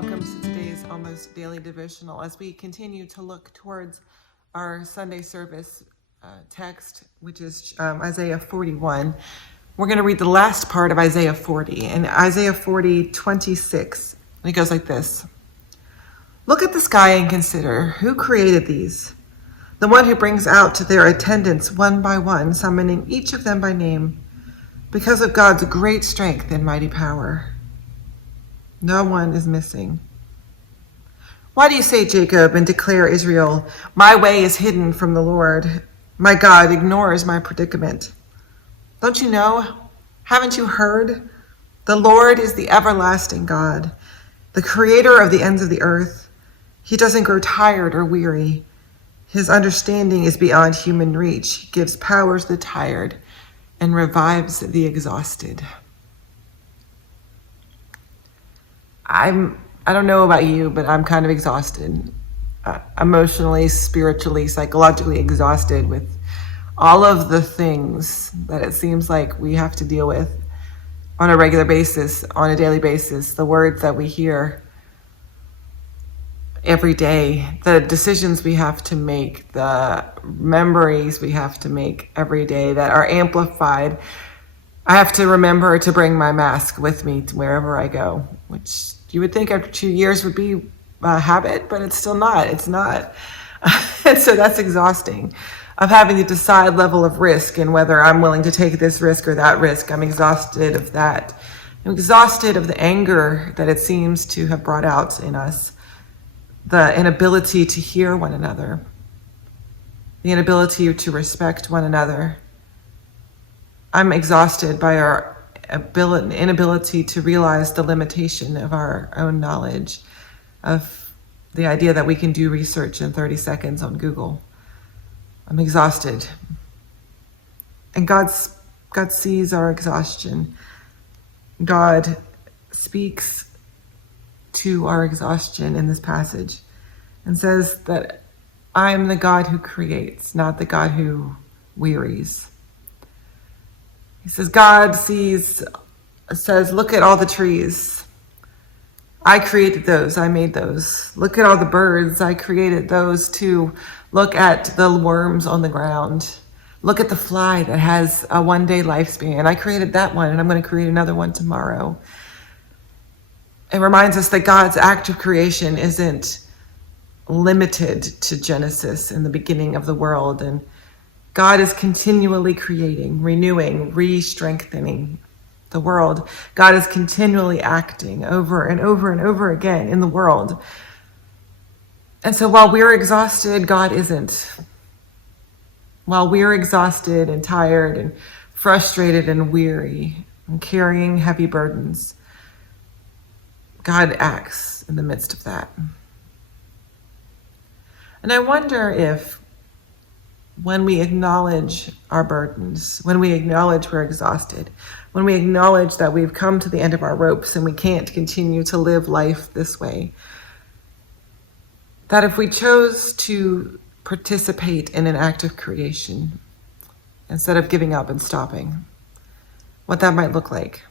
welcome to today's almost daily devotional as we continue to look towards our Sunday service text, which is Isaiah 41. We're going to read the last part of Isaiah 40. And Isaiah 40:26, and it goes like this. Look at the sky and consider, who created these? The one who brings out to their attendants one by one, summoning each of them by name, because of God's great strength and mighty power. No one is missing. Why do you say, Jacob, and declare, Israel, my way is hidden from the Lord. My God ignores my predicament. Don't you know? Haven't you heard? The Lord is the everlasting God, the creator of the ends of the earth. He doesn't grow tired or weary. His understanding is beyond human reach. He gives power to the tired and revives the exhausted. I don't know about you, but I'm kind of exhausted, emotionally, spiritually, psychologically exhausted with all of the things that it seems like we have to deal with on a regular basis, on a daily basis, the words that we hear every day, the decisions we have to make, the memories we have to make every day that are amplified. I have to remember to bring my mask with me to wherever I go, which you would think after 2 years would be a habit, but it's still not. It's not. And so that's exhausting, of having to decide level of risk and whether I'm willing to take this risk or that risk. I'm exhausted of that. I'm exhausted of the anger that it seems to have brought out in us, the inability to hear one another, the inability to respect one another. I'm exhausted by our inability to realize the limitation of our own knowledge, of the idea that we can do research in 30 seconds on Google. I'm exhausted. And God sees our exhaustion. God speaks to our exhaustion in this passage and says that I'm the God who creates, not the God who wearies. He says, God says, look at all the trees. I created those. I made those. Look at all the birds. I created those too. Look at the worms on the ground. Look at the fly that has a one-day lifespan. I created that one, and I'm going to create another one tomorrow. It reminds us that God's act of creation isn't limited to Genesis in the beginning of the world, and God is continually creating, renewing, re-strengthening the world. God is continually acting over and over and over again in the world. And so while we're exhausted, God isn't. While we're exhausted and tired and frustrated and weary and carrying heavy burdens, God acts in the midst of that. And I wonder if when we acknowledge our burdens, when we acknowledge we're exhausted, when we acknowledge that we've come to the end of our ropes and we can't continue to live life this way, that if we chose to participate in an act of creation instead of giving up and stopping, what that might look like.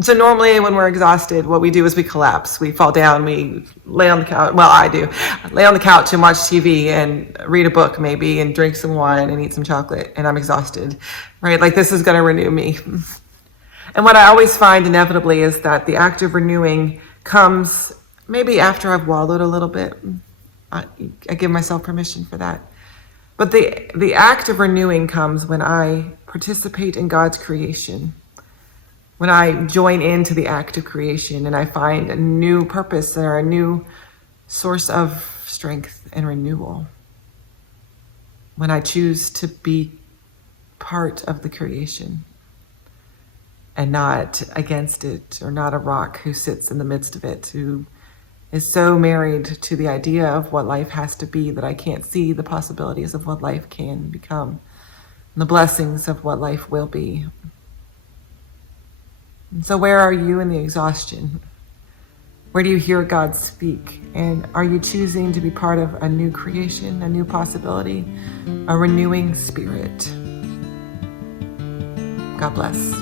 So normally when we're exhausted, what we do is we collapse. We fall down, we lay on the couch. Well, I do. Lay on the couch and watch TV and read a book maybe and drink some wine and eat some chocolate, and I'm exhausted, right? Like this is going to renew me. And what I always find inevitably is that the act of renewing comes maybe after I've wallowed a little bit. I give myself permission for that. But the act of renewing comes when I participate in God's creation, when I join into the act of creation and I find a new purpose or a new source of strength and renewal. When I choose to be part of the creation and not against it, or not a rock who sits in the midst of it, who is so married to the idea of what life has to be that I can't see the possibilities of what life can become and the blessings of what life will be. And so where are you in the exhaustion? Where do you hear God speak? And are you choosing to be part of a new creation, a new possibility, a renewing spirit? God bless.